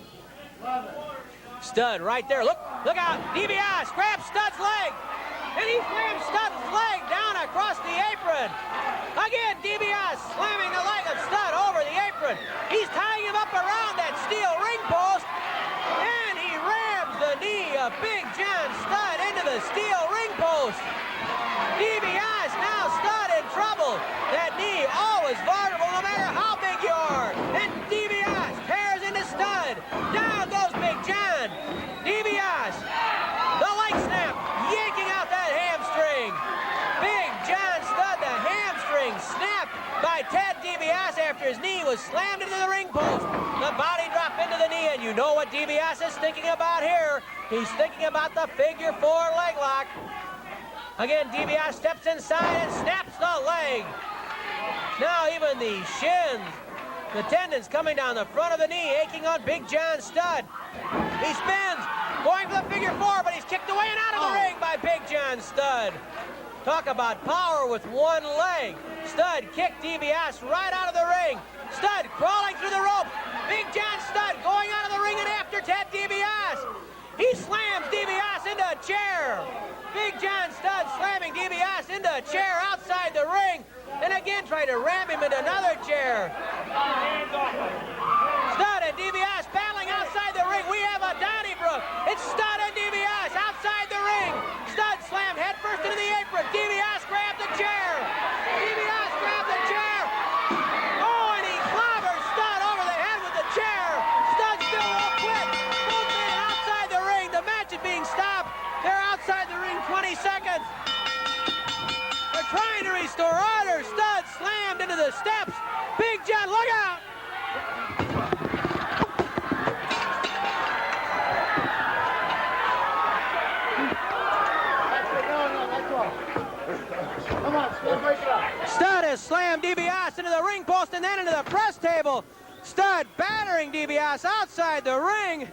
Stud right there. Look out. DiBiase grabs Stud's leg. And he slams Stud's leg down across the apron. Again, DiBiase slamming the leg of Stud over the apron. He's tying him up around that steel ring post. And he rams the knee of Big John Stud into the steel ring post. DiBiase, now Stud in trouble. That knee always vulnerable no matter how big you are. And DiBiase tears into Stud. Down goes Big John. DiBiase, the leg snap, yanking out that hamstring. Big John Stud, the hamstring snapped by Ted DiBiase after his knee was slammed into the ring post. The body drop into the knee, and you know what DiBiase is thinking about here. He's thinking about the figure 4 leg lock. Again, DiBiase steps inside and snaps the leg. Now even the shins, the tendons coming down the front of the knee, aching on Big John Stud. He spins, going for the figure 4, but he's kicked away and out of the ring by Big John Stud. Talk about power with one leg. Stud kicked DiBiase right out of the ring. Stud crawling through the rope. Big John Stud going out of the ring and after Ted DiBiase. He slams DiBiase into a chair. Big John Stud slamming DiBiase into a chair outside the ring. And again trying to ram him into another chair. Stud and DiBiase battling outside the ring. We have a Donnybrook. It's Stud and DiBiase outside the ring. Stud slammed headfirst into the apron. DiBiase grabbed the chair. DiBiase grabbed the chair. Oh, and he clobbers Stud over the head with the chair. Stud still won't quit. Both men outside the ring. The match is being stopped. They're outside the ring 20 seconds. They're trying to restore order. Stud slammed into the steps. Big John, look out! Stud has slammed DiBiase into the ring post and then into the press table. Stud battering DiBiase outside the ring.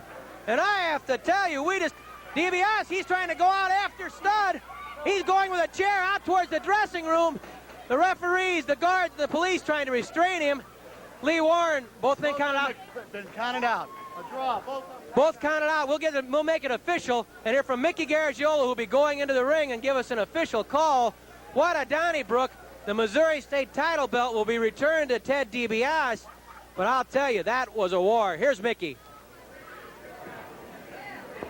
And I have to tell you, DiBiase, he's trying to go out after Stud. He's going with a chair out towards the dressing room. The referees, the guards, the police trying to restrain him. Lee Warren, both been counted out. Been counted out. A draw. Both counted out. We'll make it official and hear from Mickey Garagiola, who'll be going into the ring and give us an official call. What a Donnybrook. The Missouri State title belt will be returned to Ted DiBiase. But I'll tell you, that was a war. Here's Mickey.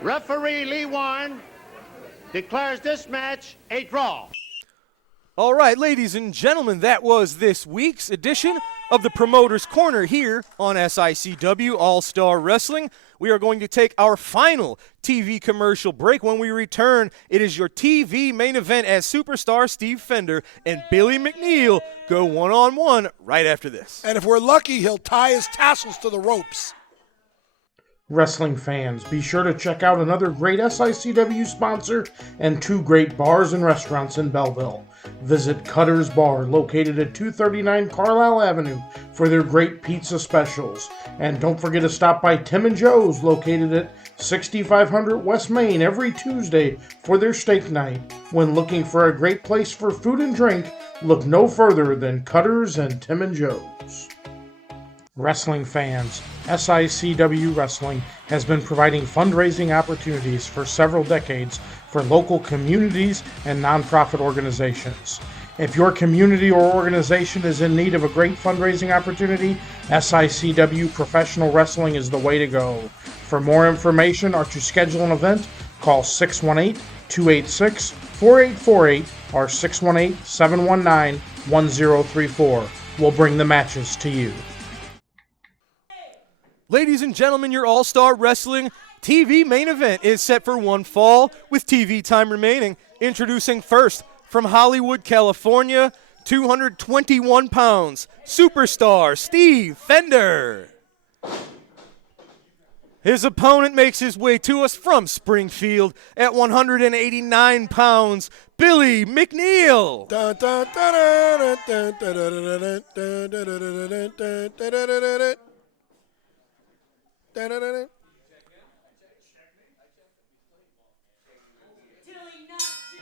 Referee Lee Warren declares this match a draw. All right, ladies and gentlemen, that was this week's edition of the Promoter's Corner here on SICW All-Star Wrestling. We are going to take our final TV commercial break. When we return, it is your TV main event as superstar Steve Fender and Billy McNeil go one-on-one right after this. And if we're lucky, he'll tie his tassels to the ropes. Wrestling fans, be sure to check out another great SICW sponsor and 2 great bars and restaurants in Belleville. Visit Cutter's Bar, located at 239 Carlisle Avenue, for their great pizza specials. And don't forget to stop by Tim and Joe's, located at 6500 West Main, every Tuesday for their steak night. When looking for a great place for food and drink, look no further than Cutter's and Tim and Joe's. Wrestling fans, SICW Wrestling has been providing fundraising opportunities for several decades for local communities and nonprofit organizations. If your community or organization is in need of a great fundraising opportunity, SICW Professional Wrestling is the way to go. For more information or to schedule an event, call 618-286-4848 or 618-719-1034. We'll bring the matches to you. Ladies and gentlemen, your All-Star Wrestling TV main event is set for one fall with TV time remaining. Introducing first from Hollywood, California, 221 pounds, superstar Steve Fender. His opponent makes his way to us from Springfield at 189 pounds, Billy McNeil.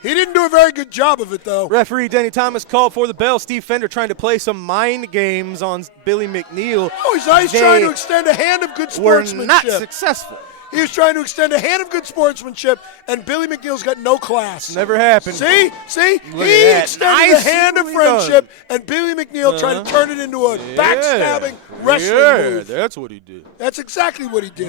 He didn't do a very good job of it, though. Referee Denny Thomas called for the bell. Steve Fender trying to play some mind games on Billy McNeil. Oh, he's trying to extend a hand of good Were sportsmanship. not successful. He was trying to extend a hand of good sportsmanship, and Billy McNeil's got no class. Never happened. See? Look He at that. extended a hand of Nicely friendship, and Billy McNeil tried to turn it into a backstabbing wrestling move. That's what he did. That's exactly what he did.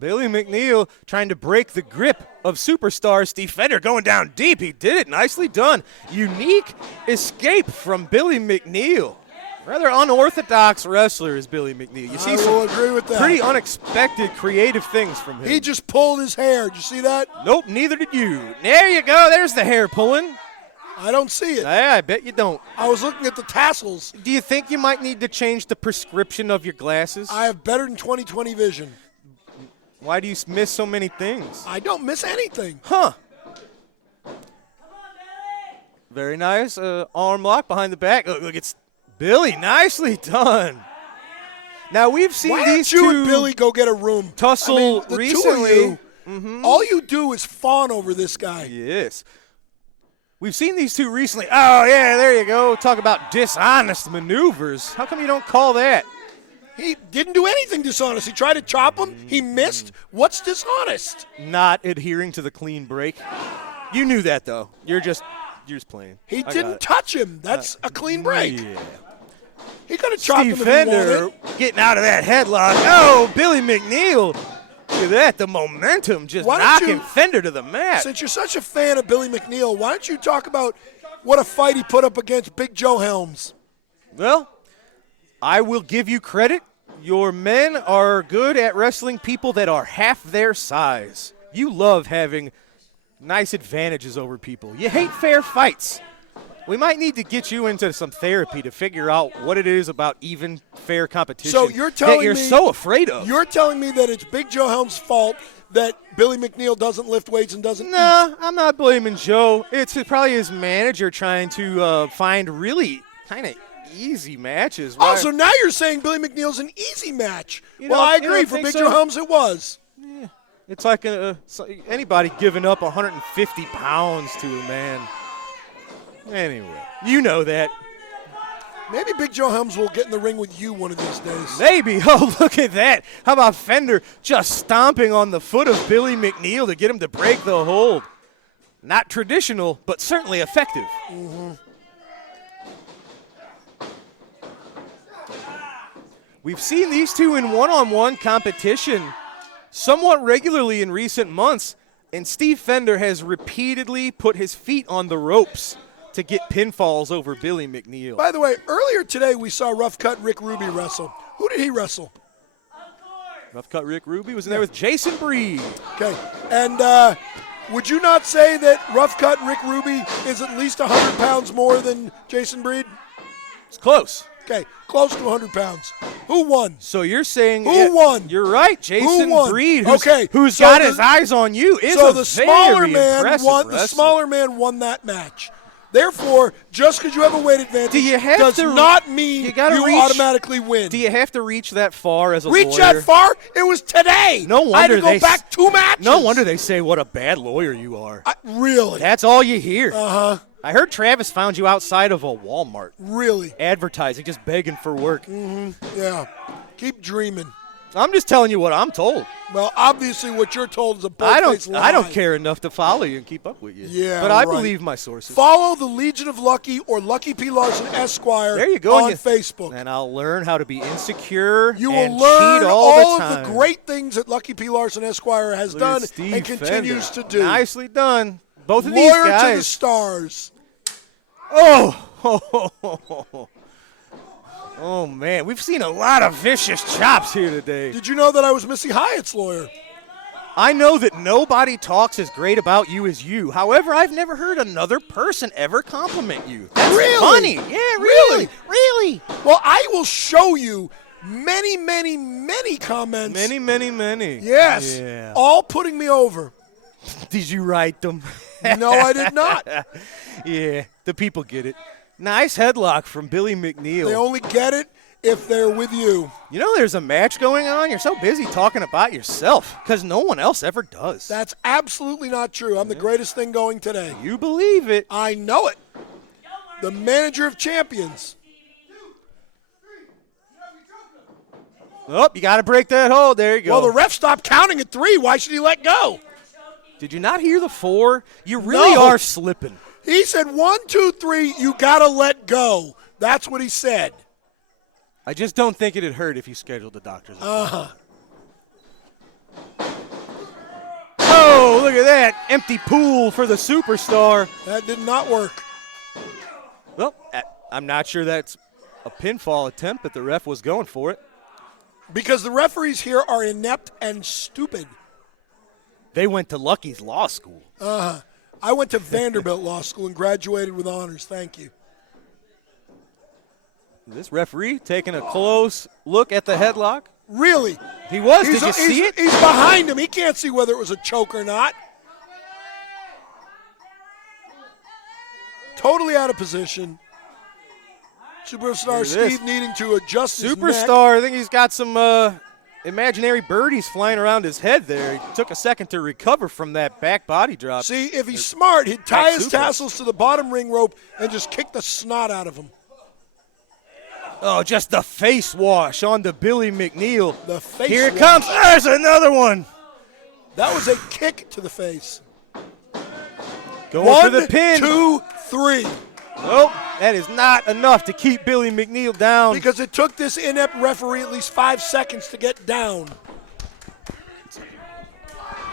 Billy McNeil trying to break the grip of superstar Steve Fender, going down deep. He did it. Nicely done. Unique escape from Billy McNeil. Rather unorthodox wrestler is Billy McNeil. You see I will agree with that. pretty unexpected creative things from him. He just pulled his hair. Did you see that? Nope, neither did you. There you go. There's the hair pulling. I don't see it. Yeah, I bet you don't. I was looking at the tassels. Do you think you might need to change the prescription of your glasses? I have better than 20/20 vision. Why do you miss so many things? I don't miss anything. Huh. Very nice. Arm lock behind the back. Look, it's Billy. Nicely done. Now, we've seen Why these don't you two and Billy go get a room? tussle the recently. Two of you, all you do is fawn over this guy. Yes. We've seen these two recently. Oh, yeah, there you go. Talk about dishonest maneuvers. How come you don't call that? He didn't do anything dishonest. He tried to chop him. He missed. What's dishonest? Not adhering to the clean break. You knew that, though. You're just playing. He I got didn't it. touch him. That's a clean break. Yeah. He could have chopped him Steve if he Fender wanted. getting out of that headlock. Oh, Billy McNeil. Look at that. The momentum just Why don't knocking you- Fender to the mat. Since you're such a fan of Billy McNeil, why don't you talk about what a fight he put up against Big Joe Helms? Well, I will give you credit. Your men are good at wrestling people that are half their size. You love having nice advantages over people. You hate fair fights. We might need to get you into some therapy to figure out what it is about even fair competition So you're telling that you're me so afraid of. You're telling me that it's Big Joe Helms' fault that Billy McNeil doesn't lift weights and doesn't eat? No, I'm not blaming Joe. It's probably his manager trying to find really kind of easy matches. Oh, Why- so now you're saying Billy McNeil's an easy match. You Well, don't- I you don't agree. For think Big so? Joe Helms, it was. It's like anybody giving up 150 pounds to a man. Anyway, you know that. Maybe Big Joe Helms will get in the ring with you one of these days. Maybe. Oh, look at that. How about Fender just stomping on the foot of Billy McNeil to get him to break the hold? Not traditional, but certainly effective. We've seen these two in one-on-one competition somewhat regularly in recent months, and Steve Fender has repeatedly put his feet on the ropes to get pinfalls over Billy McNeil. By the way, earlier today we saw Rough Cut Rick Ruby wrestle. Who did he wrestle? Rough Cut Rick Ruby was in there with Jason Breed. Okay. And would you not say that Rough Cut Rick Ruby is at least 100 pounds more than Jason Breed? It's close. Okay, close to 100 pounds. Who won? So you're saying Who won? You're right, Jason won? Breed, who's, Okay, who's so got the- his eyes on you, is So a the smaller very man impressive won. The wrestler. smaller man won that match. Therefore, just because you have a weight advantage Do you have does to- not mean you gotta reach- automatically win. Do you have to reach that far as a Reach lawyer? that far? It was today. No I had wonder to go they back 2 matches. No wonder they say what a bad lawyer you are. Really? That's all you hear. Uh-huh. I heard Travis found you outside of a Walmart Really? advertising, just begging for work. Yeah. Keep dreaming. I'm just telling you what I'm told. Well, obviously what you're told is a I bold-faced don't. lie. I don't care enough to follow you and keep up with you. Yeah, but I right. believe my sources. Follow the Legion of Lucky or Lucky P. Larson Esquire There you go. on Facebook. And I'll learn how to be insecure You and will learn cheat all the of time. the great things that Lucky P. Larson Esquire has Look at done Steve and continues Fender. to do. Nicely done. Both of Lawyer these to the guys. stars. Oh, man. We've seen a lot of vicious chops here today. Did you know that I was Missy Hyatt's lawyer? I know that nobody talks as great about you as you. However, I've never heard another person ever compliment you. That's Really? funny. Yeah, really. Really? Well, I will show you many, many, many comments. Many. Yes. Yeah. All putting me over. Did you write them? No, I did not. Yeah, the people get it. Nice headlock from Billy McNeil. They only get it if they're with you. You know there's a match going on? You're so busy talking about yourself because no one else ever does. That's absolutely not true. I'm the greatest thing going today. You believe it. I know it. The manager of champions. Oh, you got to break that hold. There you go. Well, the ref stopped counting at 3. Why should he let go? Did you not hear the 4? You really No. are slipping. He said 1, 2, 3, you got to let go. That's what he said. I just don't think it'd hurt if you scheduled the doctor's appointment. Oh, look at that. Empty pool for the superstar. That did not work. Well, I'm not sure that's a pinfall attempt, but the ref was going for it. Because the referees here are inept and stupid. They went to Lucky's law school. I went to Vanderbilt Law School and graduated with honors. Thank you. This referee taking a close look at the headlock. Really? He was. Did you see it? He's behind him. He can't see whether it was a choke or not. Totally out of position. Superstar Look at this. Steve needing to adjust his neck. Superstar, I think he's got some imaginary birdies flying around his head there. He took a second to recover from that back body drop. See, if he's smart, he'd tie his suplex. tassels to the bottom ring rope and just kick the snot out of him. Oh, just the face wash onto Billy McNeil. The face Here it wash. comes. There's another one. That was a kick to the face. Going 1, for the pin. 2, 3. Nope, that is not enough to keep Billy McNeil down. Because it took this inept referee at least 5 seconds to get down.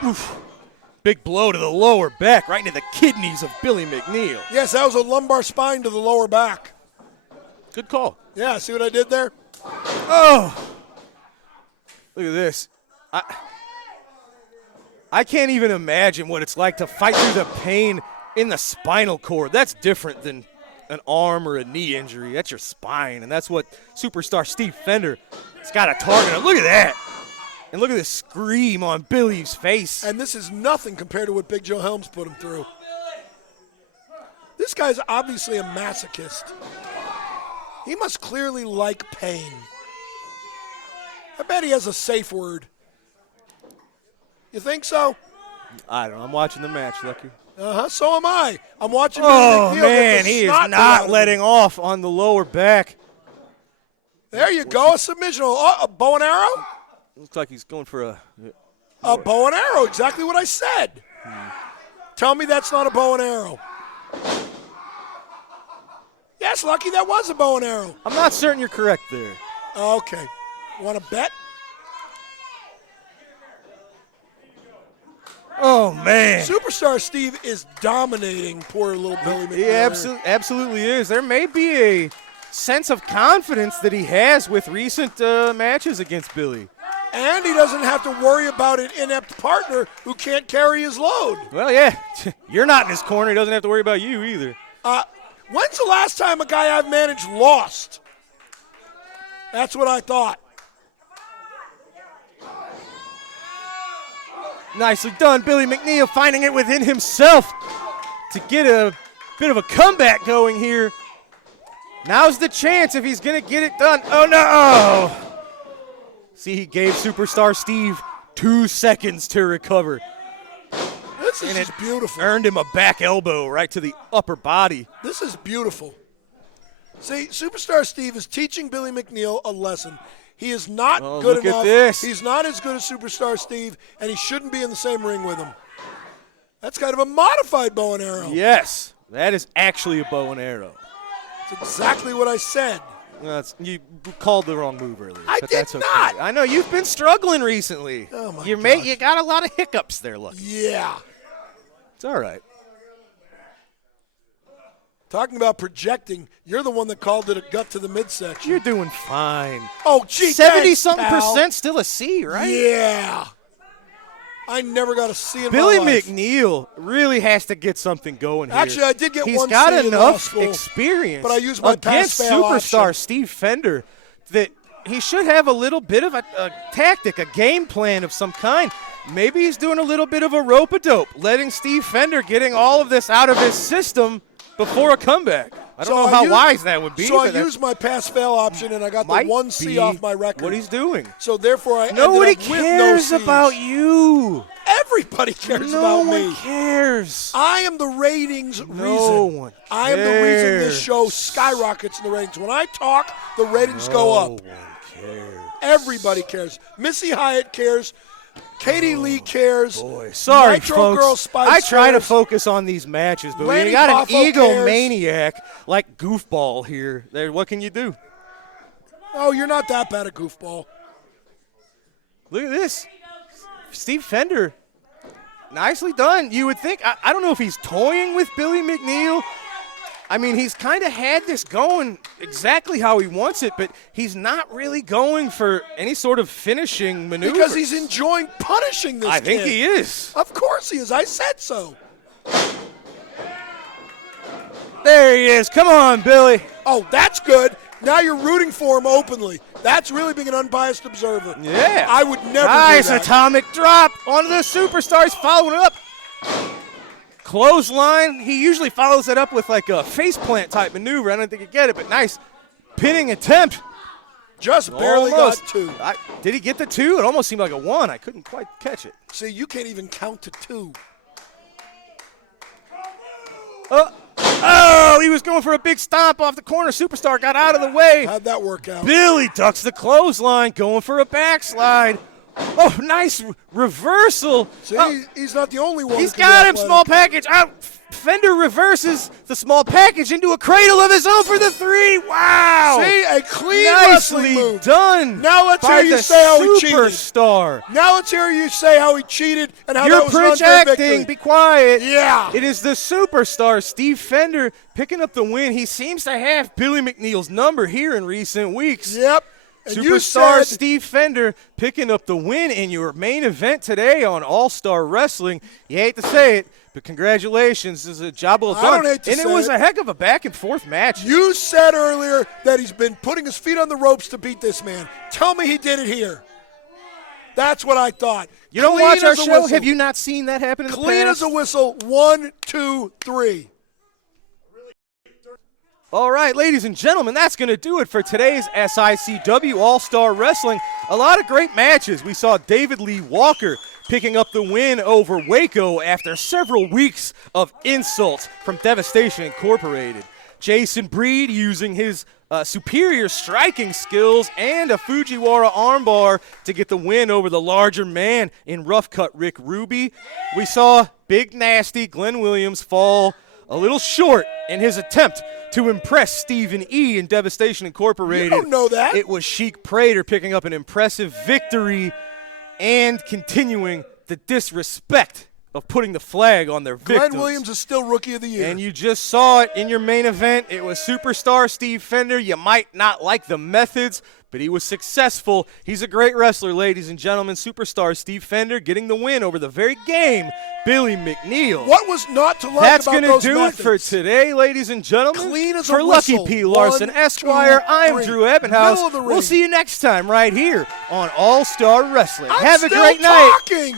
Oof. Big blow to the lower back, right into the kidneys of Billy McNeil. Yes, that was a lumbar spine to the lower back. Good call. Yeah, see what I did there? Oh, look at this. I can't even imagine what it's like to fight through the pain in the spinal cord. That's different than an arm or a knee injury. That's your spine, and that's what superstar Steve Fender has got a target on. Look at that. And look at this scream on Billy's face. And this is nothing compared to what Big Joe Helms put him through. This guy's obviously a masochist. He must clearly like pain. I bet he has a safe word. You think so? I don't know. I'm watching the match, Lucky. So am I. I'm watching. Oh, Billy McNeil man, get the he is snot out not of him. letting off on the lower back. There you go, a submission. Oh, a bow and arrow? Looks like he's going for A bow and arrow, exactly what I said. Tell me that's not a bow and arrow. Yes, Lucky, that was a bow and arrow. I'm not certain you're correct there. Okay. Want to bet? Oh, man. Superstar Steve is dominating poor little Billy McNeil. He absolutely is. There may be a sense of confidence that he has with recent matches against Billy. And he doesn't have to worry about an inept partner who can't carry his load. Well, yeah, you're not in his corner. He doesn't have to worry about you either. When's the last time a guy I've managed lost? That's what I thought. Nicely done. Billy McNeil finding it within himself to get a bit of a comeback going here. Now's the chance if he's going to get it done. Oh, no. See, he gave Superstar Steve 2 seconds to recover. This is just beautiful. Earned him a back elbow right to the upper body. This is beautiful. See, Superstar Steve is teaching Billy McNeil a lesson. He is not good look enough. at this. He's not as good as Superstar Steve, and he shouldn't be in the same ring with him. That's kind of a modified bow and arrow. Yes, that is actually a bow and arrow. That's exactly what I said. You called the wrong move earlier. I but did that's okay. not. I know you've been struggling recently. Oh, my you gosh. You got a lot of hiccups there, Lucky. Yeah. It's all right. Talking about projecting, you're the one that called it a gut to the midsection. You're doing fine. Oh, gee, 70-something thanks, pal. percent still a C, right? Yeah. I never got a C in Billy my life. McNeil really has to get something going here. Actually, I did get He's one got C in law enough school, experience but I used my against pass-fail superstar option. Steve Fender that he should have a little bit of a tactic, a game plan of some kind. Maybe he's doing a little bit of a rope-a-dope, letting Steve Fender getting all of this out of his system before a comeback. I don't know how wise that would be. So I but that used my pass-fail option, and I got the might 1C be off my record. what he's doing. So therefore, I Nobody ended up with no cares Cs. about you. Everybody cares about No me. one cares. I am the ratings reason. No one I am the reason this cares. show skyrockets in the ratings. When I talk, the ratings go up. No one cares. Everybody cares. Missy Hyatt cares. Katie Lee cares. Boy, sorry, Nitro folks. Girl Spice I try to cares. focus on these matches, but when Lanny you got an Poffo egomaniac like Goofball here, there, what can you do? Oh, you're not that bad a goofball. Look at this. Steve Fender, nicely done. You would think, I don't know if he's toying with Billy McNeil. I mean, he's kind of had this going exactly how he wants it, but he's not really going for any sort of finishing maneuver. Because he's enjoying punishing this I think kid. he is. Of course he is. I said so. There he is. Come on, Billy. Oh, that's good. Now you're rooting for him openly. That's really being an unbiased observer. Yeah. I would never Nice do that. atomic drop onto the superstars, following it up. Clothesline. He usually follows it up with like a faceplant type maneuver. I don't think he get it, but nice pinning attempt. Just barely Almost. got 2. Did he get the 2? It almost seemed like a 1. I couldn't quite catch it. See, you can't even count to 2. Oh, he was going for a big stomp off the corner. Superstar got out of the way. How'd that work out? Billy ducks the clothesline, going for a backslide. Oh, nice reversal. See, he's not the only one. He's who can got be him, athletic. small package. Fender reverses the small package into a cradle of his own for the 3. Wow. See, a clean wrestling Nicely move. done. Now let's by hear you the say how he cheated. Superstar. Now let's hear you say how he cheated and how You're that was an unfair projecting. victory. Be quiet. Yeah. It is the superstar, Steve Fender, picking up the win. He seems to have Billy McNeil's number here in recent weeks. Yep. And you Superstar said, Steve Fender picking up the win in your main event today on All-Star Wrestling. You hate to say it, but congratulations. This is a job well I done. don't hate to and it say was it. a heck of a back-and-forth match. you said earlier that he's been putting his feet on the ropes to beat this man. Tell me he did it here. That's what I thought. You don't Clean watch our as a show? whistle. Have you not seen that happen in the Clean past? as a whistle. 1, 2, 3. All right, ladies and gentlemen, that's going to do it for today's SICW All-Star Wrestling. A lot of great matches. We saw David Lee Walker picking up the win over Waco after several weeks of insults from Devastation Incorporated. Jason Breed using his superior striking skills and a Fujiwara armbar to get the win over the larger man in Rough Cut Rick Ruby. We saw Big Nasty Glenn Williams fall a little short in his attempt to impress Stephen E. in Devastation Incorporated. You don't know that. It was Chic Prater picking up an impressive victory and continuing the disrespect of putting the flag on their victims. Glenn Williams is still Rookie of the Year. And you just saw it in your main event. It was superstar Steve Fender. You might not like the methods, but he was successful. He's a great wrestler, ladies and gentlemen. Superstar Steve Fender getting the win over the very game, Billy McNeil. What was not to like That's about gonna those do methods? it for today, ladies and gentlemen. Clean as a for Lucky whistle. P. Larson, 1, Esquire, 2, I'm 3. Drew Ebenhouse. Middle of the We'll ring. see you next time right here on All-Star Wrestling. I'm Have a still great night. talking.